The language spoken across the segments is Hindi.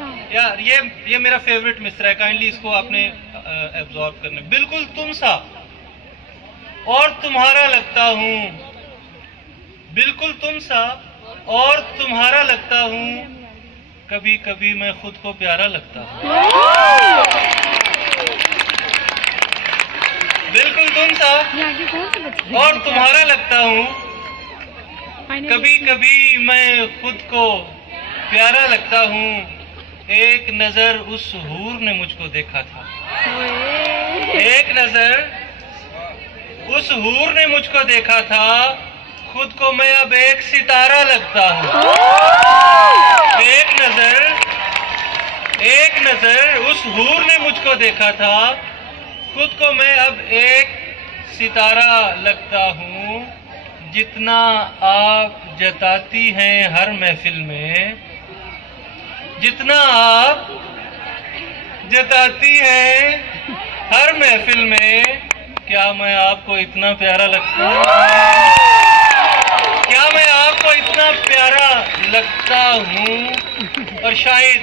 यार ये मेरा फेवरेट मिसरा है, काइंडली इसको आपने एब्जॉर्ब करना। बिल्कुल तुम सा और तुम्हारा लगता हूँ, बिल्कुल तुम सा और तुम्हारा लगता हूँ, कभी कभी मैं खुद को प्यारा लगता हूँ। बिल्कुल तुम सा और तुम्हारा लगता हूँ, कभी कभी मैं खुद को प्यारा लगता हूँ। एक नजर उस हूर ने मुझको देखा था, एक नजर उस हूर ने मुझको देखा था, खुद को मैं अब एक सितारा लगता हूँ। एक नजर उस हूर ने मुझको देखा था, खुद को मैं अब एक सितारा लगता हूँ। जितना आप जताती हैं हर महफिल में, जितना आप जताती हैं हर महफिल में, क्या मैं आपको इतना प्यारा लगता हूँ? क्या मैं आपको इतना प्यारा लगता हूँ? और शायद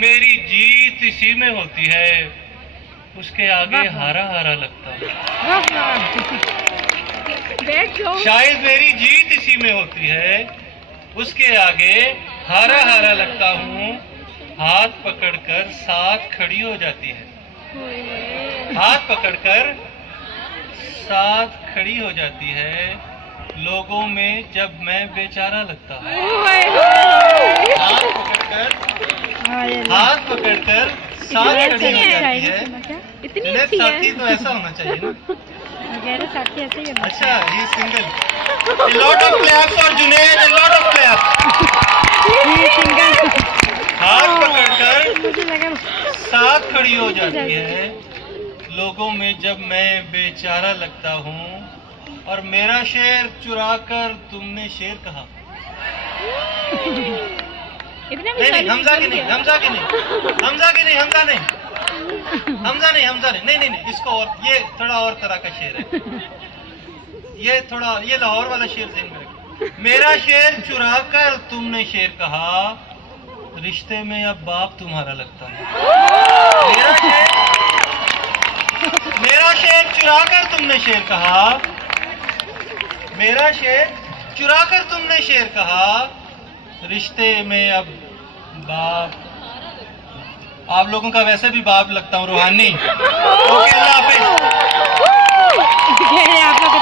मेरी जीत इसी में होती है, उसके आगे हारा हारा लगता हूँ। शायद मेरी जीत इसी में होती है, उसके आगे हारा हारा लगता हूँ। हाथ पकड़कर साथ खड़ी हो जाती है, हाथ पकड़कर साथ खड़ी हो जाती है, लोगों में जब मैं बेचारा लगता हूँ। हाथ पकड़कर साथ खड़ी हो जाती है। इतनी साथी तो ऐसा होना चाहिए ना। साथी ऐसे ही। अच्छा, ही single. A lot of claps for Junaid, a lot of claps. हाथ पकड़कर साथ खड़ी हो जाती है, लोगों में जब मैं बेचारा लगता हूँ। और मेरा शेर चुराकर तुमने शेर कहा। नहीं, हमजा की नहीं, हमजा की नहीं, हमजा की नहीं, हमजा नहीं, हमजा नहीं, हमजा नहीं, नहीं, इसको और ये थोड़ा और तरह का शेर है। ये थोड़ा ये लाहौर वाला शेर ज़हन में रखो। मेरा शेर चुराकर तुमने शेर कहा, रिश्ते में अब बाप तुम्हारा लगता है। मेरा शेर चुराकर तुमने शेर कहा, मेरा शेर चुराकर तुमने शेर कहा, रिश्ते में अब बाप। आप लोगों का वैसे भी बाप लगता हूँ, रूहानी। ओके, अल्लाह हाफिज। आप लोग